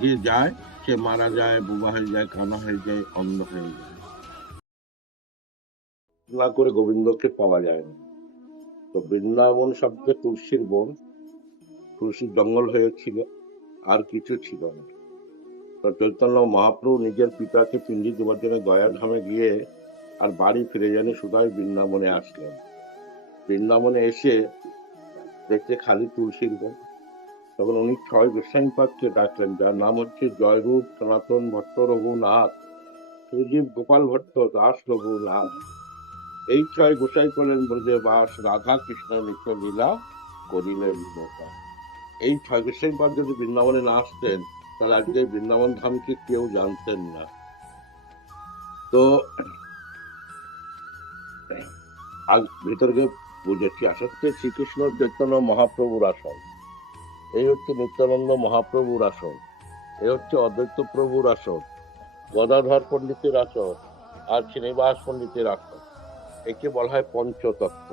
যে যায় সে মারা যায়, বোবা হয়ে যায়, কানা হয়ে যায়, অন্ধ হয়ে যায়, না করে গোবিন্দকে পাওয়া যায় না। তো বৃন্দাবন শব্দে তুলসীর বন, তুলসীর জঙ্গল হয়েছিল, আর কিছু ছিল না। তো চৈতন্য মহাপ্রভু নিজের পিতাকে পিণ্ডি দেওয়ার জন্য গয়াধামে গিয়ে আর বাড়ি ফিরে যেন সুধাই বৃন্দাবনে আসলেন। বৃন্দাবনে এসে দেখতে খালি তুলসীর বন। তখন উনি 6 গোস্বামীপাদকে ডাকলেন, যার নাম হচ্ছে জয়রূপ সনাতন ভট্ট রঘুনাথ, শ্রীজীব গোপাল ভট্ট দাস রঘুনাথ। এই 6 গোসাই করলেন ব্রজে বাস, রাধা কৃষ্ণ নিত্য লীলা করিলেন গোপাল। এই 6 গোস্বামীপাদ যদি বৃন্দাবনে না আসতেন তাহলে আজকে বৃন্দাবন ধামকে কেউ জানতেন না। তো আজ ভিতরকে বুঝেছি, আসলে শ্রীকৃষ্ণ চৈতন্য মহাপ্রভুর আসন, এই হচ্ছে নিত্যানন্দ মহাপ্রভুর আসন, এই হচ্ছে অদ্বৈত প্রভুর আসন, গদাধর পণ্ডিতের আসন, আর শ্রীনিবাস পণ্ডিতের আসন। একে বলা হয় পঞ্চতত্ত্ব।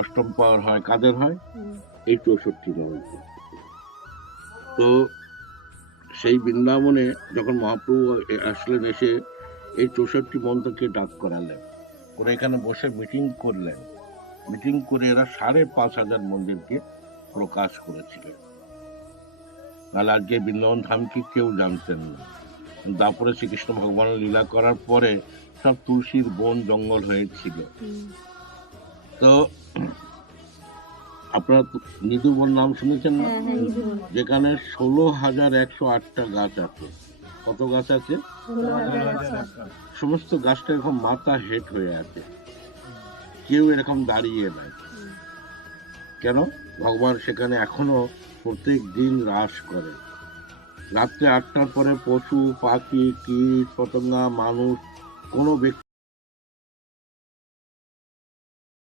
অষ্টম পাওয়ার হয় কাদের হয়? এই 64 জন। তো সেই বৃন্দাবনে যখন মহাপ্রভু আসলেন, এসে এই 64 মন্ত্রকে ডাক করালেন, করে এখানে বসে মিটিং করলেন। মিটিং করে এরা 5,500 মন্দিরকে প্রকাশ করেছিলেন। তাহলে আজকে বৃন্দাবন ধামকে কেউ জানতেন না। তারপরে শ্রীকৃষ্ণ ভগবানের লীলা করার পরে সব তুলসীর বন জঙ্গল হয়েছিল। তো আপনারা নিধুবন নাম শুনেছেন না? যেখানে 16,108টা গাছ আছে। কত গাছ আছে? সমস্ত গাছটা এরকম মাথা হেট হয়ে আছে, কেউ এরকম দাঁড়িয়ে নাই। কেন? ভগবান সেখানে এখনো প্রত্যেক দিন রাস করে। রাত্রে 8টার পরে পশু পাখি কীট পতঙ্গা মানুষ কোনো ব্যক্তি